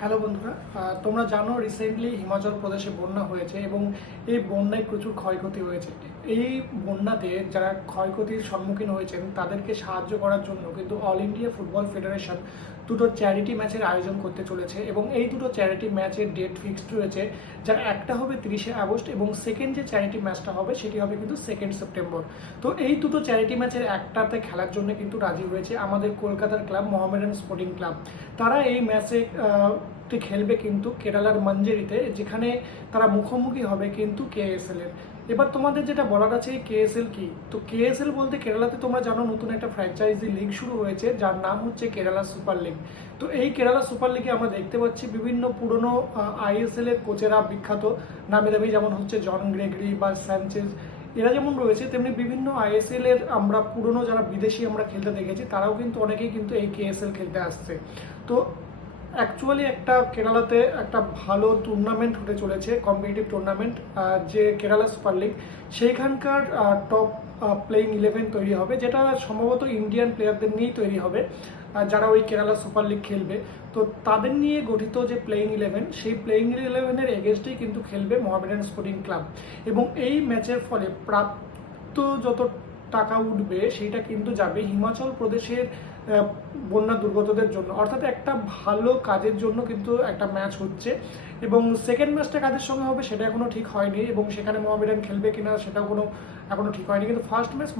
Hello বন্ধুরা তোমরা জানো রিসেন্টলি হিমাচল প্রদেশে বন্যা হয়েছে এবং এই বন্যায় প্রচুর ক্ষয়ক্ষতি হয়েছে। এই বন্যাতে যারা ক্ষয়ক্ষতির সম্মুখীন হয়েছেন, তাদেরকে সাহায্য করার জন্য কিন্তু অল ইন্ডিয়া ফুটবল ফেডারেশন দুটো চ্যারিটি ম্যাচের আয়োজন করতে চলেছে এবং এই দুটো চ্যারিটি ম্যাচের ডেট ফিক্সড রয়েছে যার একটা হবে তিরিশে আগস্ট এবং সেকেন্ড যে চ্যারিটি ম্যাচটা হবে, সেটি হবে কিন্তু সেকেন্ড সেপ্টেম্বর তো এই দুটো চ্যারিটি ম্যাচের একটাতে খেলার জন্য কিন্তু রাজি হয়েছে আমাদের কলকাতার ক্লাব মোহামেডান স্পোর্টিং ক্লাব তারা এই ম্যাচে খেলবে কিন্তু কেরালার মঞ্জেরিতে, যেখানে তারা মুখোমুখি হবে কিন্তু কেএসএল এর। এবার তোমাদের যেটা বলার আছে কেএসএল কি তো কেএসএল বলতে কেরালাতে তোমরা জানো নতুন একটা ফ্র্যাঞ্চাইজি লিগ শুরু হয়েছে, যার নাম হচ্ছে কেরালা সুপার লিগ তো এই কেরালা সুপার লিগে আমরা দেখতে পাচ্ছি বিভিন্ন পুরনো আইএসএল এর কোচেরা বিখ্যাত। নামি দামি যেমন হচ্ছে জন গ্রেগরি বা স্যানচেজ। এরা যেমন রয়েছে, তেমনি বিভিন্ন আইএসএল এর আমরা পুরনো যারা বিদেশি আমরা খেলতে দেখেছি, তারাও কিন্তু অনেকেই কিন্তু এই কেএসএল খেলতে আসছে। তো অ্যাকচুয়ালি একটা কেরালাতে একটা ভালো টুর্নামেন্ট হতে চলেছে কম্পিটিটিভ টুর্নামেন্ট যে কেরালা সুপার লিগ সেইখানকার টপ প্লেইং ইলেভেন তৈরি হবে, যেটা সম্ভবত ইন্ডিয়ান প্লেয়ারদের নিয়েই তৈরি হবে যারা ওই কেরালা সুপার লিগ খেলবে। তো তাদের নিয়ে গঠিত যে প্লেইং ইলেভেন সেই প্লেইং ইলেভেনের এগেনস্টেই কিন্তু খেলবে মোহামেডান স্পোর্টিং ক্লাব এবং এই ম্যাচের ফলে প্রাপ্ত যত টাকা উঠবে সেটা কিন্তু যাবে হিমাচল প্রদেশের বন্যা দুর্গতদের জন্য। অর্থাৎ একটা ভালো কাজের জন্য কিন্তু একটা ম্যাচ হচ্ছে। এবং সেকেন্ড ম্যাচটা কাদের সঙ্গে হবে সেটা এখনও ঠিক হয়নি এবং সেখানে মোহামেডান খেলবে কিনা সেটাও কোনো, এখনও ঠিক হয়নি। কিন্তু ফার্স্ট ম্যাচ